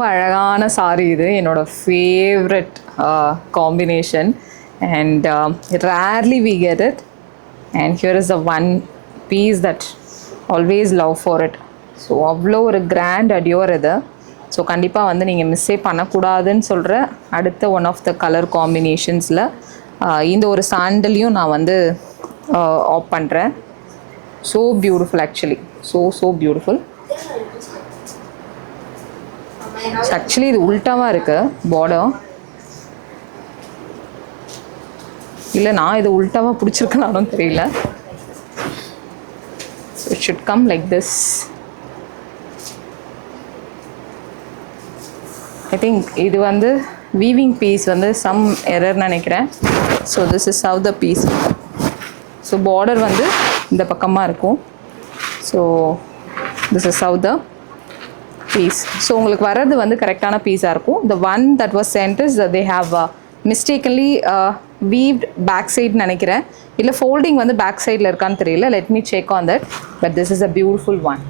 ரொம்ப அழகான சாரி இது என்னோட favourite combination and rarely we get it and here is the one piece that always love for it. So அவ்வளோ ஒரு grand அடியோர் இது. ஸோ கண்டிப்பாக வந்து நீங்கள் மிஸ்ஸே பண்ணக்கூடாதுன்னு சொல்கிற அடுத்த ஒன் ஆஃப் த கலர் காம்பினேஷன்ஸில் இந்த ஒரு சாண்டலையும் நான் வந்து ஆப் பண்ணுறேன். So beautiful actually, so beautiful. Actually இது உல்ட்டாவாக இருக்குது பார்டர். இல்லை நான் இது உல்ட்டாவாக பிடிச்சிருக்கனாலும் தெரியல. So it should come like this. I think இது வந்து வீவிங் பீஸ் வந்து சம் எரர்னு நினைக்கிறேன். So this is how the piece. So border வந்து இந்த பக்கமாக இருக்கும். So this is how the piece. So உங்களுக்கு வர்றது வந்து கரெக்டான பீஸாக இருக்கும். The one that was sent is they have mistakenly weaved back side நினைக்கிறேன். இல்லை ஃபோல்டிங் வந்து பேக் சைடில் இருக்கான்னு தெரியல. Let me check on that. But this is a beautiful one.